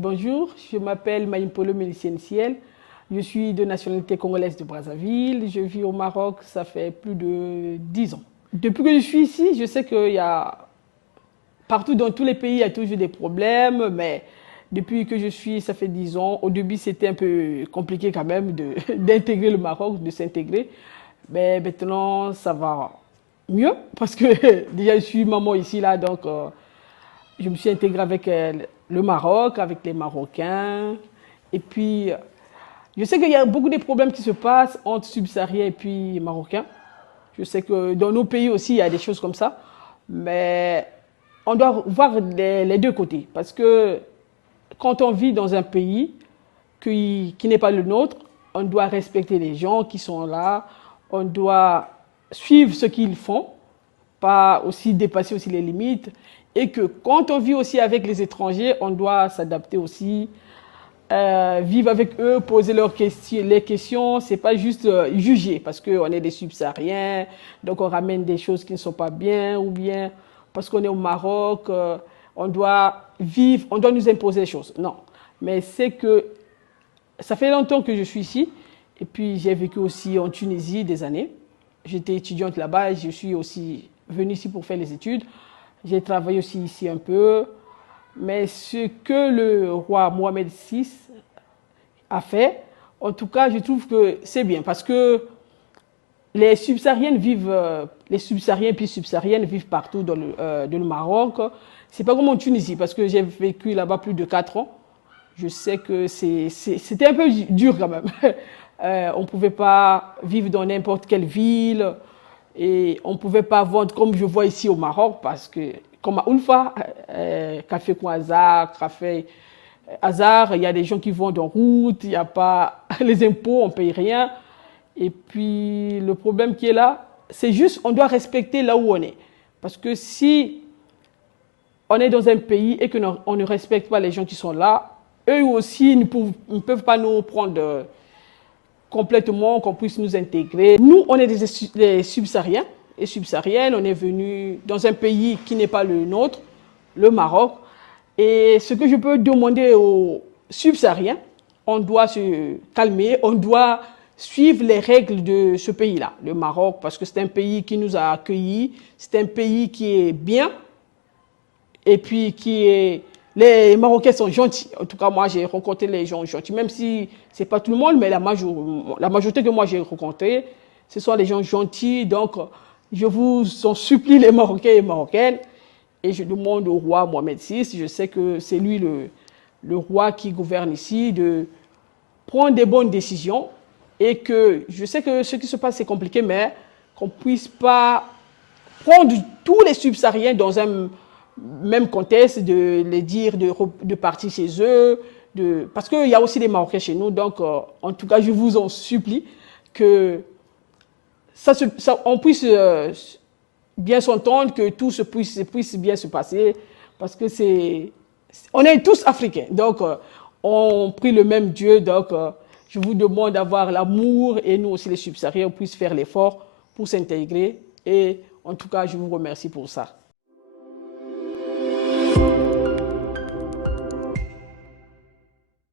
Bonjour, je m'appelle Maïmpolo Mélicienne-Ciel. Je suis de nationalité congolaise de Brazzaville. Je vis au Maroc, ça fait plus de 10 ans. Depuis que je suis ici, je sais qu'il y a partout dans tous les pays, il y a toujours des problèmes, mais depuis que je suis, ça fait 10 ans. Au début, c'était un peu compliqué quand même d'intégrer le Maroc, de s'intégrer. Mais maintenant, ça va mieux parce que déjà, je suis maman ici, là, donc je me suis intégrée avec le Maroc, avec les Marocains. Et puis, je sais qu'il y a beaucoup de problèmes qui se passent entre subsahariens et puis Marocains. Je sais que dans nos pays aussi, il y a des choses comme ça. Mais on doit voir les deux côtés. Parce que quand on vit dans un pays qui n'est pas le nôtre, on doit respecter les gens qui sont là. On doit suivre ce qu'ils font, pas aussi dépasser aussi les limites. Et que quand on vit aussi avec les étrangers, on doit s'adapter aussi, vivre avec eux, poser les questions. C'est pas juste juger parce qu'on est des subsahariens, donc on ramène des choses qui ne sont pas bien, ou bien parce qu'on est au Maroc, on doit vivre, on doit nous imposer des choses. Non, mais c'est que ça fait longtemps que je suis ici, et puis j'ai vécu aussi en Tunisie des années. J'étais étudiante là-bas, je suis aussi venue ici pour faire les études. J'ai travaillé aussi ici un peu. Mais ce que le roi Mohamed VI a fait, en tout cas, je trouve que c'est bien parce que les subsahariennes vivent, les subsahariens puis subsahariennes vivent partout dans le Maroc. C'est pas comme en Tunisie parce que j'ai vécu là-bas plus de 4 ans. Je sais que c'était un peu dur quand même. On ne pouvait pas vivre dans n'importe quelle ville et on ne pouvait pas vendre comme je vois ici au Maroc parce que, comme à Ulfa, Café Kouazar, Café Hazard, il y a des gens qui vendent en route, il n'y a pas les impôts, on ne paye rien. Et puis le problème qui est là, c'est juste on doit respecter là où on est. Parce que si on est dans un pays et qu'on ne respecte pas les gens qui sont là, eux aussi ne peuvent pas nous prendre complètement, qu'on puisse nous intégrer. Nous, on est des subsahariens et subsahariennes, on est venus dans un pays qui n'est pas le nôtre, le Maroc. Et ce que je peux demander aux subsahariens, on doit se calmer, on doit suivre les règles de ce pays-là, le Maroc, parce que c'est un pays qui nous a accueillis, c'est un pays qui est bien, et puis les Marocains sont gentils. En tout cas, moi, j'ai rencontré les gens gentils, même si ce n'est pas tout le monde, mais la majorité que moi j'ai rencontré, ce sont les gens gentils. Donc, je vous en supplie, les Marocains et Marocaines, et je demande au roi Mohamed VI, je sais que c'est lui le roi qui gouverne ici, de prendre des bonnes décisions, et que je sais que ce qui se passe, c'est compliqué, mais qu'on ne puisse pas prendre tous les subsahariens dans un même contexte, de les dire de partir chez eux, parce qu'il y a aussi des Marocains chez nous. Donc, en tout cas, je vous en supplie que on puisse bien s'entendre, que tout puisse bien se passer, parce que on est tous africains. Donc, on prie le même Dieu. Donc, je vous demande d'avoir l'amour, et nous aussi, les subsahariens, on puisse faire l'effort pour s'intégrer. Et en tout cas, je vous remercie pour ça.